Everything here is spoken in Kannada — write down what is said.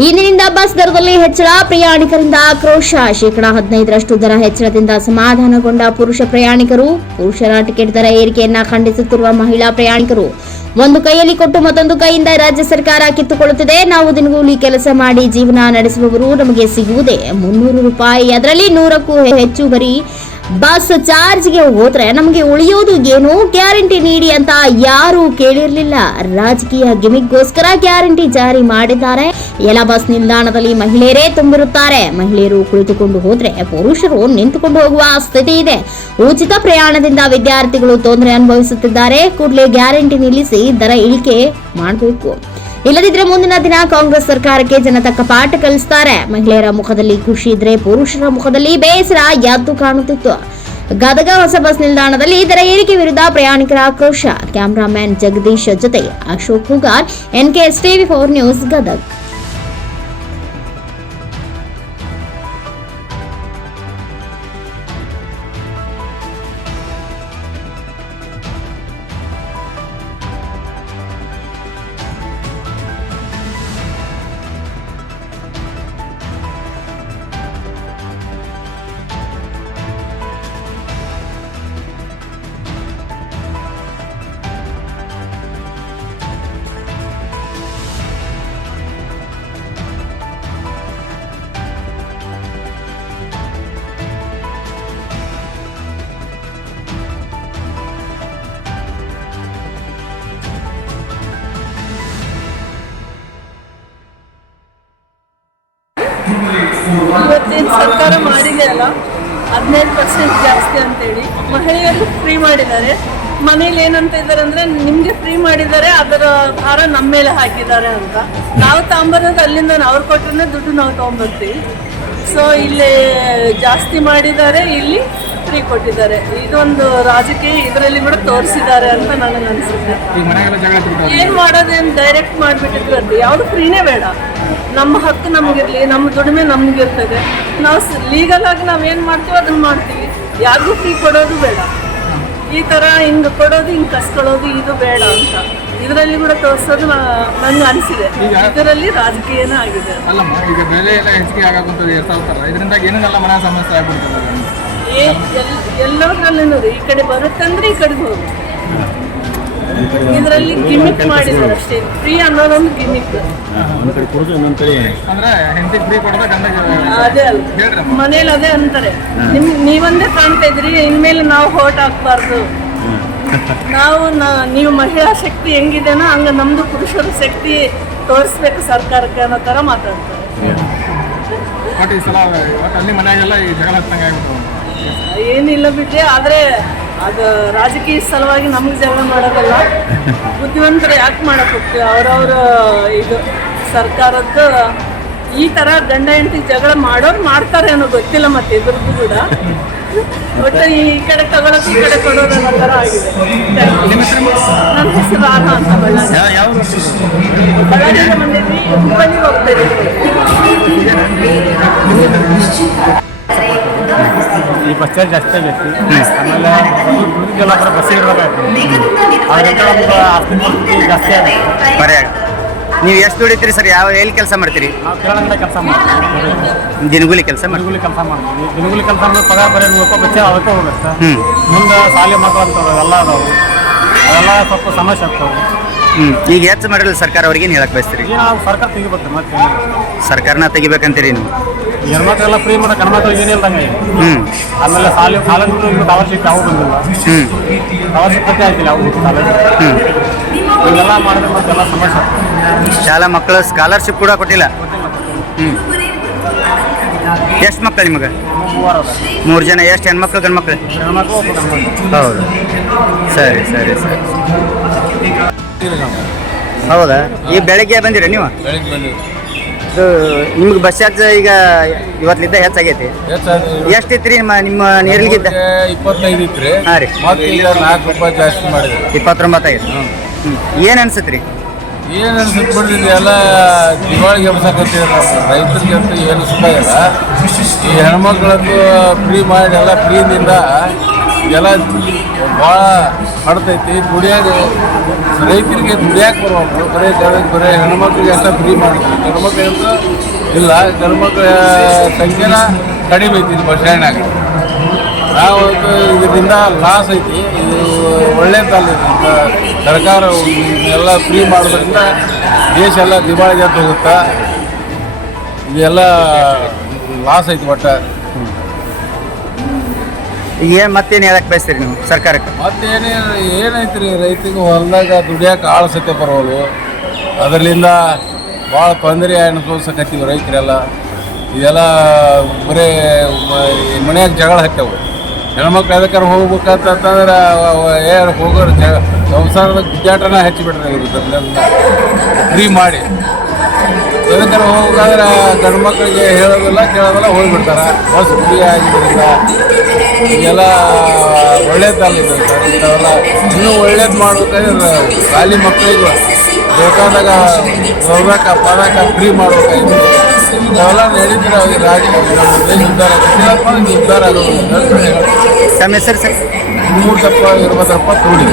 ಇಂದಿನಿಂದ ಬಸ್ ದರದಲ್ಲಿ ಹೆಚ್ಚಳ, ಪ್ರಯಾಣಿಕರಿಂದ ಆಕ್ರೋಶ. ಶೇಕಡಾ ಹದಿನೈದರಷ್ಟು ದರ ಹೆಚ್ಚಳದಿಂದ ಸಮಾಧಾನಗೊಂಡ ಪುರುಷ ಪ್ರಯಾಣಿಕರು, ಪುರುಷರ ಟಿಕೆಟ್ ದರ ಏರಿಕೆಯನ್ನ ಖಂಡಿಸುತ್ತಿರುವ ಮಹಿಳಾ ಪ್ರಯಾಣಿಕರು. ಒಂದು ಕೈಯಲ್ಲಿ ಕೊಟ್ಟು ಮತ್ತೊಂದು ಕೈಯಿಂದ ರಾಜ್ಯ ಸರ್ಕಾರ ಕಿತ್ತುಕೊಳ್ಳುತ್ತಿದೆ. ನಾವು ದಿನಗೂಲಿ ಕೆಲಸ ಮಾಡಿ ಜೀವನ ನಡೆಸುವವರು ನಮಗೆ ಸಿಗುವುದೇ. ಮುನ್ನೂರು ರೂಪಾಯಿ ಅದರಲ್ಲಿ ನೂರಕ್ಕೂ ಹೆಚ್ಚು ಬರೀ ಬಸ್ ಚಾರ್ಜ್ಗೆ ಹೋದ್ರೆ ನಮಗೆ ಉಳಿಯೋದು ಏನು? ಗ್ಯಾರಂಟಿ ನೀಡಿ ಅಂತ ಯಾರು ಕೇಳಿರ್ಲಿಲ್ಲ. ರಾಜಕೀಯ ಗಿಮಿಕ್ಗೋಸ್ಕರ ಗ್ಯಾರಂಟಿ ಜಾರಿ ಮಾಡಿದ್ದಾರೆ. ಎಲ್ಲ ಬಸ್ ನಿಲ್ದಾಣದಲ್ಲಿ ಮಹಿಳೆಯರೇ ತುಂಬಿರುತ್ತಾರೆ. ಮಹಿಳೆಯರು ಕುಳಿತುಕೊಂಡು ಹೋದ್ರೆ ಪುರುಷರು ನಿಂತುಕೊಂಡು ಹೋಗುವ ಸ್ಥಿತಿ ಇದೆ. ಉಚಿತ ಪ್ರಯಾಣದಿಂದ ವಿದ್ಯಾರ್ಥಿಗಳು ತೊಂದರೆ ಅನುಭವಿಸುತ್ತಿದ್ದಾರೆ. ಕೂಡಲೇ ಗ್ಯಾರಂಟಿ ನಿಲ್ಲಿಸಿ ದರ ಇಳಿಕೆ ಮಾಡಬೇಕು. ಇಲ್ಲದಿದ್ರೆ ಮುಂದಿನ ದಿನ ಕಾಂಗ್ರೆಸ್ ಸರ್ಕಾರಕ್ಕೆ ಜನ ತಕ್ಕ ಪಾಠ ಕಲಿಸ್ತಾರೆ. ಮಹಿಳೆಯರ ಮುಖದಲ್ಲಿ ಖುಷಿ ಇದ್ರೆ ಪುರುಷರ ಮುಖದಲ್ಲಿ ಬೇಸರ ಎದ್ದು ಕಾಣುತ್ತಿತ್ತು. ಗದಗ ಹೊಸ ಬಸ್ ನಿಲ್ದಾಣದಲ್ಲಿ ದರ ಏರಿಕೆ ವಿರುದ್ಧ ಪ್ರಯಾಣಿಕರ ಆಕ್ರೋಶ. ಕ್ಯಾಮರಾಮ್ಯಾನ್ ಜಗದೀಶ್ ಜೊತೆ Ashok Hugar NKS TV four news Gadag. ಇವತ್ತೇನು ಸರ್ಕಾರ ಮಾಡಿದೆ ಅಲ್ಲ ಹದಿನೈದು ಪರ್ಸೆಂಟ್ ಜಾಸ್ತಿ ಅಂತೇಳಿ ಮಹಿಳೆಯರು ಫ್ರೀ ಮಾಡಿದ್ದಾರೆ. ಮನೇಲಿ ಏನಂತ ಇದ್ದಾರೆ ಅಂದ್ರೆ ನಿಮ್ಗೆ ಫ್ರೀ ಮಾಡಿದ್ದಾರೆ ಅದರ ಭಾರ ನಮ್ಮ ಮೇಲೆ ಹಾಕಿದ್ದಾರೆ ಅಂತ. ನಾವು ತಗೊಂಬರೋದು ಅಲ್ಲಿಂದ ಅವ್ರು ಕೊಟ್ಟರೆ ದುಡ್ಡು ನಾವು ತಗೊಂಬರ್ತೀವಿ ಸೊ ಇಲ್ಲಿ ಜಾಸ್ತಿ ಮಾಡಿದ್ದಾರೆ ಇಲ್ಲಿ ಫ್ರೀ ಕೊಟ್ಟಿದ್ದಾರೆ. ಇದೊಂದು ರಾಜಕೀಯ ಇದರಲ್ಲಿ ಕೂಡ ತೋರಿಸಿದ್ದಾರೆ ಅಂತ ನನಗೆ ಅನಿಸುತ್ತೆ ಏನು ಮಾಡೋದೇನು ಡೈರೆಕ್ಟ್ ಮಾಡ್ಬಿಟ್ಟಿದ್ವಿ ಯಾವುದು ಫ್ರೀನೇ ಬೇಡ. ನಮ್ಮ ಹಕ್ಕು ನಮಗಿರಲಿ ನಮ್ಮ ದುಡಿಮೆ ನಮಗಿರ್ತದೆ. ನಾವು ಲೀಗಲ್ ಆಗಿ ನಾವು ಏನು ಮಾಡ್ತೀವಿ ಅದನ್ನು ಮಾಡ್ತೀವಿ. ಯಾರಿಗೂ ಫ್ರೀ ಕೊಡೋದು ಬೇಡ. ಈ ಥರ ಹಿಂಗೆ ಕೊಡೋದು ಹಿಂಗೆ ಕಸ್ಕೊಳ್ಳೋದು ಇದು ಬೇಡ ಅಂತ. ಇದರಲ್ಲಿ ಕೂಡ ತೋರಿಸೋದು ನಂಗೆ ಅನಿಸಿದೆ. ಇದರಲ್ಲಿ ರಾಜಕೀಯನೇ ಆಗಿದೆ. ಅಲ್ಲಮ್ಮ ಈಗ ಬೆಲೆ ಎಲ್ಲ ಹೆಚ್ಚಿಗೆ ಏನೇನೆಲ್ಲ ಮನೆ ಸಮಸ್ಯೆ ಆಗ್ಬಿಡ್ತದೆ ಏ ಎಲ್ ಎಲ್ಲದ್ರಲ್ಲೂ ಈ ಕಡೆ ಬರುತ್ತೆ ಅಂದ್ರೆ ಈ ಕಡೆ ಹೋಗುತ್ತೆ ಇದರಲ್ಲಿ ಗಿಮಿಕ್ ಮಾಡಿದ್ದಾರೆ ಅಷ್ಟೇ. ಫ್ರೀ ಅನ್ನೋದೊಂದು ಗಿಮಿಕ್ ಒಂದು ಕಡೆ ಕೊಡೋದು ಇನ್ನೊಂದು ಕಡೆ ಅಂದ್ರೆ ಹೆಂಡತಿ ಫ್ರೀ ಕೊಡೋದ ಅದೇ ಅಲ್ಲ. ಮನೇಲಿ ಅದೇ ಅಂತಾರೆ. ನಿಮ್ ನೀವೊಂದೇ ಕಾಣ್ತಾ ಇದ್ರಿ ಇನ್ಮೇಲೆ ನಾವು ಹೋಟ್ ಹಾಕ್ಬಾರ್ದು. ನಾವು ನೀವು ಮಹಿಳಾ ಶಕ್ತಿ ಹೆಂಗಿದೆನೋ ಹಂಗ ನಮ್ದು ಪುರುಷರ ಶಕ್ತಿ ತೋರಿಸ್ಬೇಕು ಸರ್ಕಾರಕ್ಕೆ ಅನ್ನೋ ತರ ಮಾತಾಡ್ತಾರೆ. ಏನಿಲ್ಲ ಬಿಡ್ರಿ ಆದ್ರೆ ಅದು ರಾಜಕೀಯ ಸಲುವಾಗಿ ನಮ್ಗೆ ಜಗಳ ಮಾಡೋದಲ್ಲ. ಬುದ್ಧಿವಂತರು ಯಾಕೆ ಮಾಡಕ್ ಹೋಗ್ತೀವಿ? ಅವ್ರವ್ರ ಇದು ಸರ್ಕಾರದ್ದು ಈ ತರ ಗಂಡ ಹೆಂಡತಿ ಜಗಳ ಮಾಡೋರು ಮಾಡ್ತಾರೆ ಅನ್ನೋ ಗೊತ್ತಿಲ್ಲ ಮತ್ತೆ ಇದ್ರದ್ದು ಕೂಡ. ಬಟ್ ಈ ಕಡೆ ತಗೊಳಕ್ ಈ ಕಡೆ ಕೊಡೋದು ಅನ್ನೋ ಥರ ಆಗಿದೆ. ನನ್ನ ಹೆಸರು? ರಾಧ ಅಂತ ಬಳ್ಳಾರಿ ಬಳ್ಳಾರಿಯಿಂದ ಬಂದಿದ್ವಿ ಹೋಗ್ತಾ ಈ ಬಸ್ ಚಾರ್ಜ್ ಜಾಸ್ತಿ ಆಗೈತಿ ಆಮೇಲೆ ಎಲ್ಲ ಬರೋ ಬಸ್ ಇರ್ಬೇಕಾಗ್ತದೆ ಅದರಿಂದ ನಮ್ಗೆ ಆಸ್ತಿ ಪರಿಸ್ಥಿತಿ ಜಾಸ್ತಿ ಆಗುತ್ತೆ. ಬರೇ ನೀವು ಎಷ್ಟು ದುಡಿತೀರಿ ಸರ್? ಯಾವ ಎಲ್ಲಿ ಕೆಲಸ ಮಾಡ್ತೀರಿ? ನಾವು ಕೇರಳದಿಂದ ಕೆಲಸ ಮಾಡ್ತೀವಿ. ದಿನಗೂಲಿ ಕೆಲಸ ಮಾಡಿ ದಿನಗೂಲಿ ಕೆಲಸ ಮಾಡ್ತೀವಿ. ದಿನಗೂಲಿ ಕೆಲಸ ಅಂದ್ರೆ ಪಗಾರ ಬರೀ ನೂರು ರೂಪಾಯಿ ಬಚ್ಚ ಅದಕ್ಕೆ ಹೋಗುತ್ತೆ. ಮುಂದೆ ಶಾಲೆ ಮಕ್ಕಳು ಅಂತ ಎಲ್ಲ ಅದಾವು ಅವೆಲ್ಲ ಸ್ವಲ್ಪ ಸಮಸ್ಯೆ ಆಗ್ತಾವೆ ಹ್ಞೂ ಈಗ ಹೆಚ್ಚು ಮಾಡಿರಲ್ಲ ಸರ್ಕಾರ ಅವ್ರಿಗೆ ಏನು ಹೇಳಕ್ ಬಯಸ್ತೀರಿ? ನಾವು ಸರ್ಕಾರ ತೆಗಿಬೇಕು ಮತ್ತೆ. ಸರ್ಕಾರನ ತೆಗಿಬೇಕಂತೀರಿ ನೀವು? ಹೆಣ್ಮಕ್ಳೆಲ್ಲ ಫ್ರೀ ಮಾಡೋ ಏನಿಲ್ಲ ಏನಿಲ್ದಂಗೆ ಹ್ಮ್. ಆಮೇಲೆ ಸಾಲ ಈಗ ಅವಶ್ಯಕ ಯಾವ ಬಂದಿಲ್ಲ. ಹ್ಞೂ ಅವಶ್ಯಕತೆ ಆಯ್ತಿಲ್ಲ ಅವು ಕಾಲೇಜ್ ಇವೆಲ್ಲ ಮಾಡಿದ್ರೆ ಮತ್ತೆಲ್ಲ ಸಮಸ್ಯೆ. ಶಾಲಾ ಮಕ್ಕಳು ಸ್ಕಾಲರ್ಶಿಪ್ ಕೂಡ ಕೊಟ್ಟಿಲ್ಲ? ಹ್ಮ್. ಎಷ್ಟು ಮಕ್ಕಳು ನಿಮಗೆ? ಮೂವರು ಮೂರು ಜನ ಎಷ್ಟು ಹೆಣ್ಮಕ್ಳು ಗಂಡ್ಮಕ್ಳು? ಹೆಣ್ಮಕ್ಳು ಒಬ್ಬ ಗಂಡ್ಮಕ್ಳು. ಹೌದು. ಸರಿ ಸರಿ ಸರಿ. ಹೌದಾ? ಈ ಬೆಳಗ್ಗೆ ಬಂದಿರ ನೀವು? ಇದು ನಿಮ್ಗೆ ಬಸ್ ಚಾರ್ಜ್ ಈಗ ಇವತ್ತಿಂದ ಹೆಚ್ಚಾಗೈತಿ? ಎಷ್ಟಿತ್ರಿ ನಿಮ್ಮ ನಿಮ್ಮ ನೇರಿಗಿದ್ದ? ಇಪ್ಪತ್ತೈದು ಇತ್ರಿ. ಹಾಂ ರೀ. ಮತ್ತೆ ಈಗ ನಾಲ್ಕು ರೂಪಾಯಿ ಜಾಸ್ತಿ ಮಾಡಿದ್ರು ಇಪ್ಪತ್ತೊಂಬತ್ತೈದು? ಹ್ಞೂ ಏನು ಅನ್ಸತ್ರಿ? ಏನು ಅನ್ಸುತ್ತೆ ಬಿಡ್ರಿ ಎಲ್ಲ ದಿವಾಳಿಗೆ ಎಬ್ಸಕತ್ತೀವಿ ರೈತರಿಗೆ ಅಂತ ಏನು ಸುಖ ಇಲ್ಲ. ಈ ಹೆಣ್ಮಕ್ಳದ್ದು ಫ್ರೀ ಮಾಡಿ ಎಲ್ಲ ಫ್ರೀದಿಂದ ಎಲ್ಲ ಭಾಳ ಹಡ್ತೈತಿ ದುಡಿಯಾಗ ರೈತರಿಗೆ ದುಡಿಯಾಕೆ ಬರುವಲ್ರು ಬರೀ ಬರೀ ಹೆಣ್ಮಕ್ಳಿಗೆ ಎಲ್ಲ ಫ್ರೀ ಗಂಡ್ಮಕ್ಳಿಗೆ ಅಂತ ಇಲ್ಲ, ಗಂಡ್ಮಕ್ಳ ಸಂಖ್ಯೆನ ಕಡಿಮೆ ಐತಿ ಇದು ಬಸ್ ಸ್ಟ್ಯಾಂಡ್ನಾಗ ನಾವು ಇದು ಇದರಿಂದ ಲಾಸ್ ಐತಿ. ಇದು ಒಳ್ಳೇದಲ್ಲ ಸರ್ಕಾರ ಎಲ್ಲ ಫ್ರೀ ಮಾಡೋದ್ರಿಂದ ದೇಶ ಎಲ್ಲ ದಿವಾಳಿಗೆ ಹೋಗುತ್ತಾ, ಇದೆಲ್ಲ ಲಾಸ್ ಐತಿ ಒಟ್ಟು. ಏನು ಮತ್ತೇನು ಹೇಳಕ್ ಬಯಸ್ತೀರಿ ನೀವು ಸರ್ಕಾರಕ್ಕೆ? ಮತ್ತೇನೇ ಏನೈತಿ ರೀ ರೈತಿಗೆ ಹೊಲದಾಗ ದುಡಿಯೋಕೆ ಆಳು ಸತ್ಯ ಬರೋದು ಅದರಿಂದ ಭಾಳ ತೊಂದರೆ ಅನುಭವಿಸಕತ್ತೀವಿ ರೈತರೆಲ್ಲ. ಇದೆಲ್ಲ ಬರೀ ಮನ್ಯಾಗ ಜಗಳ ಹತ್ತವು. ಹೆಣ್ಮಕ್ಳು ಎದಕ್ಕಾರ ಹೋಗ್ಬೇಕಂತಂದ್ರೆ ಏನು ಹೋಗೋರು ಜ, ಸಂಸಾರದ ಗುಜ್ಜಾಟನ ಹಚ್ಚಿಬಿಟ್ರೆ ಇರುತ್ತೆ ಫ್ರೀ ಮಾಡಿ. ಎದಕ್ಕಾರ ಹೋಗ್ಬೇಕಾದ್ರೆ ಗಂಡು ಮಕ್ಕಳಿಗೆ ಹೇಳೋದಿಲ್ಲ ಕೇಳೋದಿಲ್ಲ ಹೋಗ್ಬಿಡ್ತಾರೆ. ಬಸ್ ಫ್ರೀ ಆಗಿದ್ದರಿಂದ ಇದೆಲ್ಲ ಒಳ್ಳೇದಲ್ಲ ಇದು ಸರ್ ಇಂಥವೆಲ್ಲ ಇನ್ನೂ ಒಳ್ಳೇದು ಮಾಡ್ಬೇಕಾದ್ರೆ ಖಾಲಿ ಮಕ್ಕಳಿಗೆ ಬೇಕಾದಾಗ ಹೋಗ್ಬೇಕ ಪದಕ ಫ್ರೀ ಮಾಡ್ಬೇಕಾಗಿತ್ತು ಇಂಥವೆಲ್ಲ ನಡೀತಾರೆ ಅವ್ರಿಗೆ ರಾಜ್ಯ ನಮ್ಮ ನಿರ್ಧಾರ ಉದ್ಧಾರ ಆಗುತ್ತೆ ಉದ್ಧಾರ ಆಗೋದು ತಮ್ಮ ಹೆಸರು ಸರ್? ಮೂರು ತಪ್ಪ ಇರ್ಬೋದಪ್ಪ ತೋಡಿ.